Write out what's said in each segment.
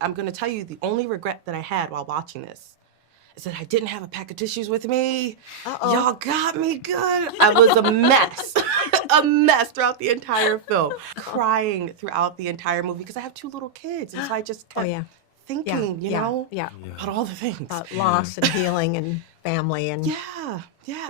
I'm gonna tell you the only regret that I had while watching this is that I didn't have a pack of tissues with me. Uh-oh. Y'all got me good. I was a mess, a mess throughout the entire film, crying throughout the entire movie because I have 2 little kids, and so I just kept thinking, you know, about all the things. About loss and healing and family and... Yeah,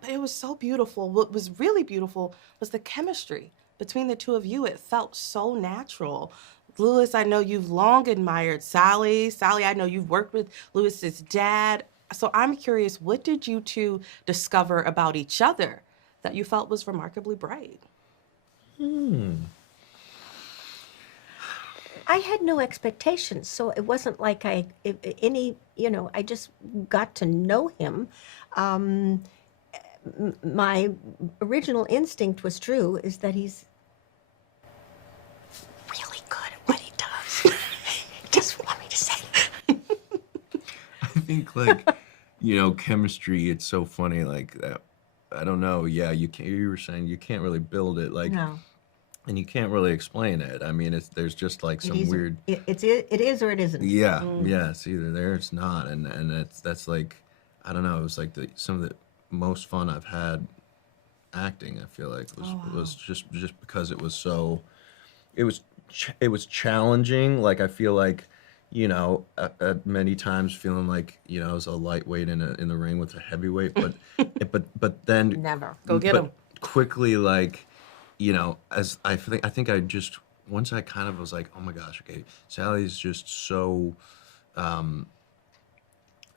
but it was so beautiful. What was really beautiful was the chemistry between the 2 of you. It felt so natural. Louis, I know you've long admired Sally. Sally, I know you've worked with Louis's dad. So I'm curious, what did you 2 discover about each other that you felt was remarkably bright? I had no expectations, so it wasn't like I just got to know him. My original instinct was true, is that he's really good at what he does. He doesn't want me to say. I think, like, you know, chemistry, it's so funny, like, I don't know, yeah, you were saying you can't really build it, like, No. and you can't really explain it. I mean, there's just, like, some weird... It is or it isn't. Yeah, yeah, it's either there or it's not, and that's like, I don't know, it was like some of the most fun I've had acting, I feel like, was just because it was so, it was challenging, like, I feel like, you know, at many times feeling like, you know, I was a lightweight in the ring with a heavyweight, but then Never. Go get him. Quickly, like, you know, as I think I just, once I kind of was like, oh my gosh, okay, Sally's just so,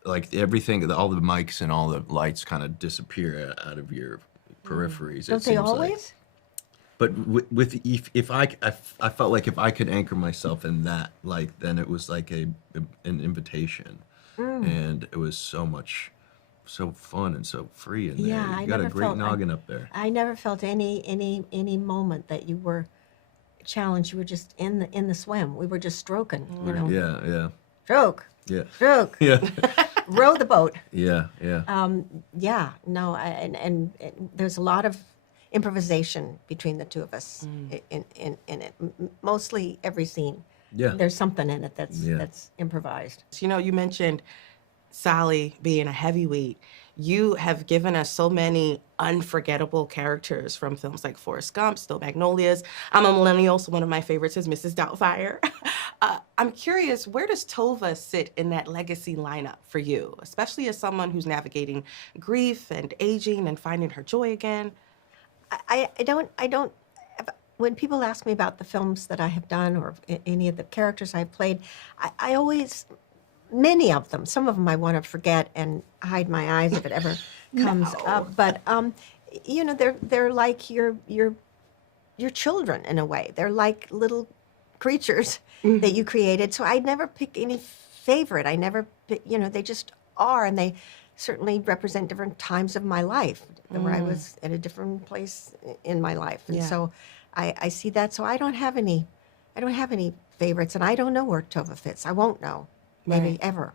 like, everything, all the mics and all the lights kind of disappear out of your peripheries. Don't they always? But if I felt like if I could anchor myself in that, like, then it was like an invitation, and it was so fun and so free in there. Yeah, You got a great noggin up there. I never felt any moment that you were challenged. You were just in the swim. We were just stroking, you know. Yeah. Stroke. Yeah. Stroke. Yeah. Row the boat. Yeah. And there's a lot of improvisation between the 2 of us in it. Mostly every scene. Yeah. There's something in it that's improvised. You know, you mentioned Sally being a heavyweight. You have given us so many unforgettable characters from films like Forrest Gump, Still Magnolias. I'm a millennial, so one of my favorites is Mrs. Doubtfire. I'm curious, where does Tova sit in that legacy lineup for you, especially as someone who's navigating grief and aging and finding her joy again? I don't, when people ask me about the films that I have done or any of the characters I've played, I always, many of them, some of them I want to forget and hide my eyes if it ever comes up. But you know, they're like your children in a way. They're like little creatures that you created. So I never pick any favorite. I never pick, you know, they just are, and they certainly represent different times of my life where I was at a different place in my life. And so I see that. So I don't have any favorites, and I don't know where Tova fits. I won't know. Maybe ever.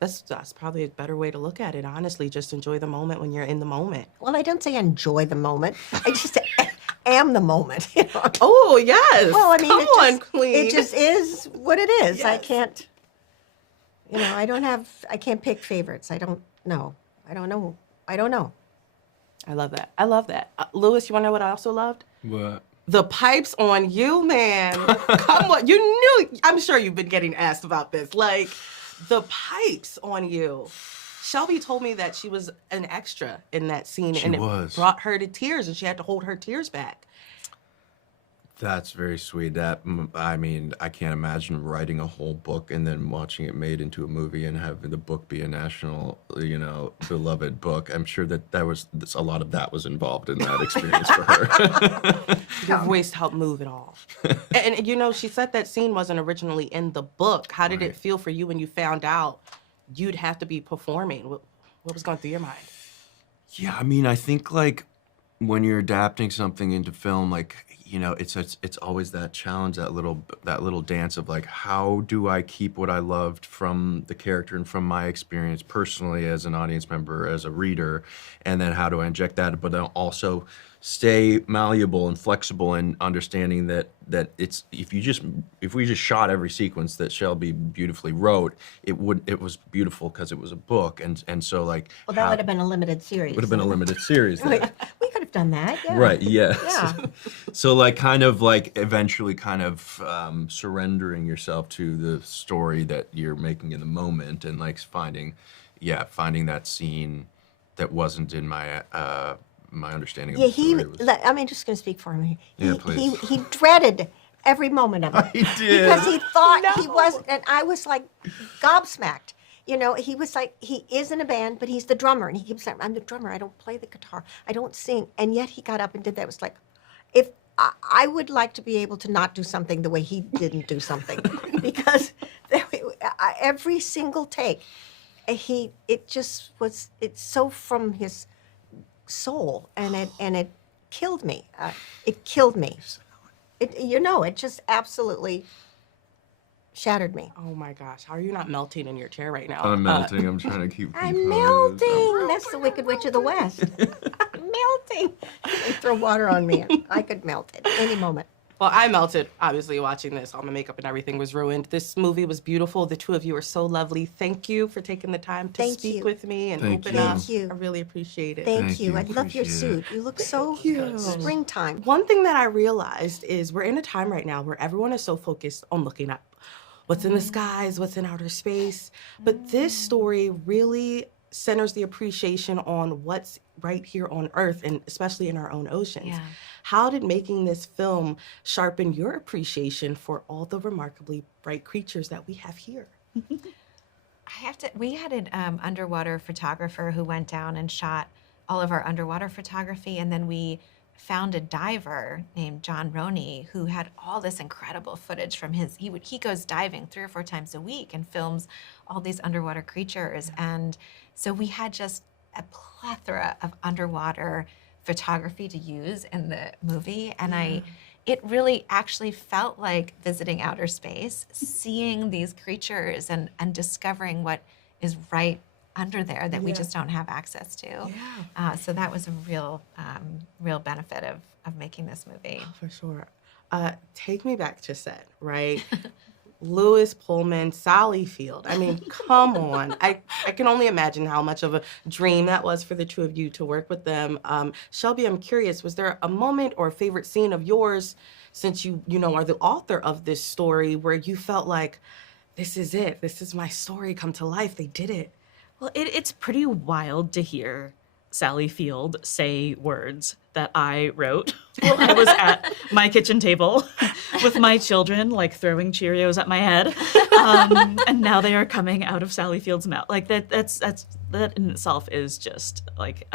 That's probably a better way to look at it, honestly. Just enjoy the moment when you're in the moment. Well, I don't say enjoy the moment. I just am the moment. You know? Oh, yes. Well, I mean, Come on, Queen. It just is what it is. Yes. I can't, you know, I can't pick favorites. I don't know. I don't know. I love that. Louis, you want to know what I also loved? What? The pipes on you, man. Come on. You knew. I'm sure you've been getting asked about this. Like, the pipes on you. Shelby told me that she was an extra in that scene, and it brought her to tears, and she had to hold her tears back. That's very sweet. I mean, I can't imagine writing a whole book and then watching it made into a movie and having the book be a national, you know, beloved book. I'm sure that a lot of that was involved in that experience for her. Your voice helped move it all. And you know, she said that scene wasn't originally in the book. How did it feel for you when you found out you'd have to be performing? What was going through your mind? Yeah, I mean, I think, like, when you're adapting something into film, like, you know, it's always that challenge, that little dance of, like, how do I keep what I loved from the character and from my experience personally as an audience member, as a reader, and then how do I inject that, but then also stay malleable and flexible and understanding that it's if we just shot every sequence that Shelby beautifully wrote, it was beautiful because it was a book, and so like Well, that would have been a limited series. would have been a limited series then. We could have done that. Yeah. Right, yeah. Yeah. So like kind of like eventually kind of surrendering yourself to the story that you're making in the moment, and like finding that scene that wasn't in my my understanding of Yeah, the story was. I'm just going to speak for him. Yeah, please. He dreaded every moment of it. He did. Because he thought he was, and I was like gobsmacked. You know, he was like, he is in a band, but he's the drummer. And he keeps saying, I'm the drummer. I don't play the guitar. I don't sing. And yet he got up and did that. It was like, if I would like to be able to not do something the way he didn't do something. Because every single take, it's so from his soul, and it killed me. It killed me. It just absolutely shattered me. Oh my gosh, how are you not melting in your chair right now? I'm melting. I'm trying to keep. I'm composed. melting. That's the Wicked Witch of the West. I'm melting. They throw water on me, and I could melt at any moment. Well, I melted, obviously, watching this. All my makeup and everything was ruined. This movie was beautiful. The two of you are so lovely. Thank you for taking the time to Thank speak you. with me and Thank open you. up. Thank you. I really appreciate it. Thank Thank you. you. I love your Appreciate it. suit. You look so springtime. One thing that I realized is we're in a time right now where everyone is so focused on looking up what's in the skies, what's in outer space. But this story really centers the appreciation on what's right here on Earth, and especially in our own oceans. Yeah. How did making this film sharpen your appreciation for all the remarkably bright creatures that we have here? We had an underwater photographer who went down and shot all of our underwater photography, and then we found a diver named John Roney who had all this incredible footage from he goes diving 3 or 4 times a week and films all these underwater creatures. And so we had just a plethora of underwater photography to use in the movie, and it really actually felt like visiting outer space, seeing these creatures and discovering what is right under there that we just don't have access to. So that was a real benefit of making this movie. For sure. Take me back to set, right? Lewis, Pullman, Sally Field. I mean, come on. I can only imagine how much of a dream that was for the two of you to work with them. Shelby, I'm curious, was there a moment or a favorite scene of yours, since you are the author of this story, where you felt like, this is it, this is my story come to life, they did it? Well, it's pretty wild to hear Sally Field say words that I wrote while I was at my kitchen table with my children, like throwing Cheerios at my head. And now they are coming out of Sally Field's mouth. Like that in itself is just like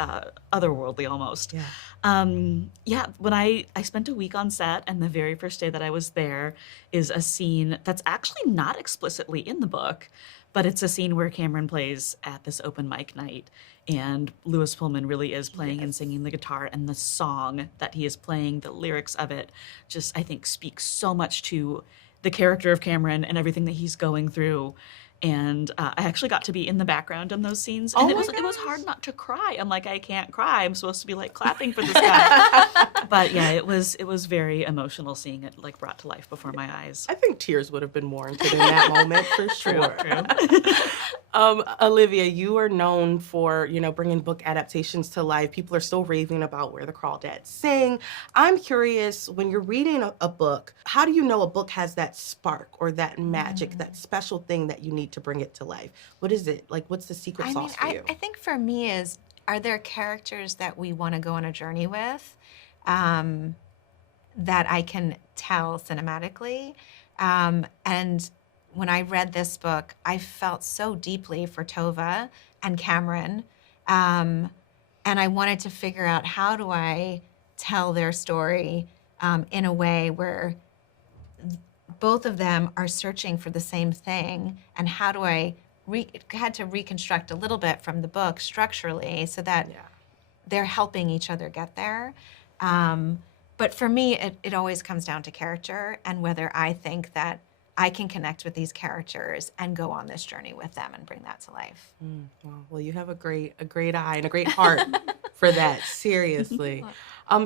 otherworldly almost. Yeah. When I spent a week on set, and the very first day that I was there is a scene that's actually not explicitly in the book, but it's a scene where Cameron plays at this open mic night, and Lewis Pullman really is playing and singing the guitar, and the song that he is playing, the lyrics of it, just, I think, speaks so much to the character of Cameron and everything that he's going through. And I actually got to be in the background in those scenes, and it was hard not to cry. I'm like, I can't cry. I'm supposed to be like clapping for this guy. But yeah, it was very emotional seeing it like brought to life before my eyes. I think tears would have been warranted in that moment, for sure. True. Olivia, you are known for, bringing book adaptations to life. People are still raving about Where the Crawdads Sing. I'm curious, when you're reading a book, how do you know a book has that spark or that magic, that special thing that you need to bring it to life? What is it? Like, what's the secret sauce for you? I think for me are there characters that we want to go on a journey with that I can tell cinematically? And when I read this book, I felt so deeply for Tova and Cameron. And I wanted to figure out, how do I tell their story in a way where both of them are searching for the same thing, and how do I had to reconstruct a little bit from the book structurally so that they're helping each other get there. But for me, it always comes down to character and whether I think that I can connect with these characters and go on this journey with them and bring that to life. Well, you have a great eye and a great heart for that. Seriously.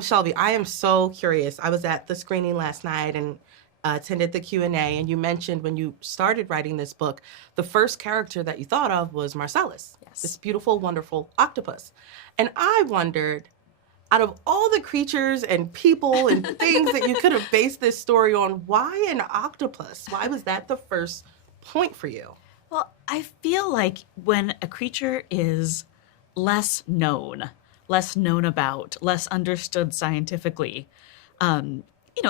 Shelby, I am so curious. I was at the screening last night and attended the Q&A, and you mentioned when you started writing this book, the first character that you thought of was Marcellus, this beautiful, wonderful octopus. And I wondered, out of all the creatures and people and things that you could have based this story on, why an octopus? Why was that the first point for you? Well, I feel like when a creature is less known about, less understood scientifically,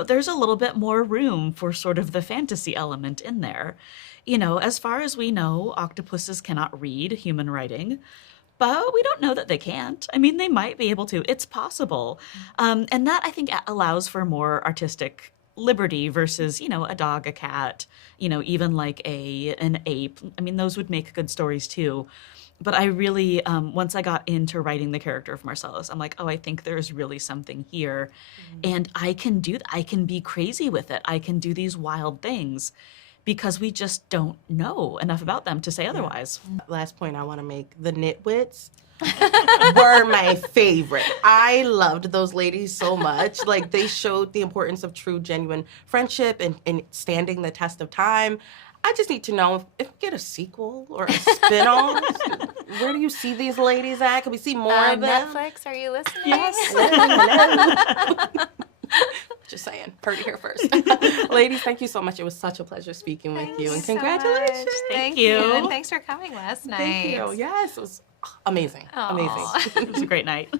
there's a little bit more room for sort of the fantasy element in there. As far as we know, octopuses cannot read human writing, but we don't know that they can't. I mean, they might be able to. It's possible. And that, I think, allows for more artistic liberty versus, a dog, a cat, even like an ape. I mean, those would make good stories too. But I really, once I got into writing the character of Marcellus, I'm like, oh, I think there's really something here. And I can do that. I can be crazy with it. I can do these wild things because we just don't know enough about them to say otherwise. Last point I want to make, the nitwits were my favorite. I loved those ladies so much. Like, they showed the importance of true, genuine friendship and standing the test of time. I just need to know if we get a sequel or a spin-off. Where do you see these ladies at? Can we see more of them? Netflix, are you listening? Yes. Hello. Just saying. Heard it here first. Ladies, thank you so much. It was such a pleasure speaking with you. And so congratulations. much. Thank you. And thanks for coming last night. Thank you. Yes, it was amazing. Aw. Amazing. It was a great night.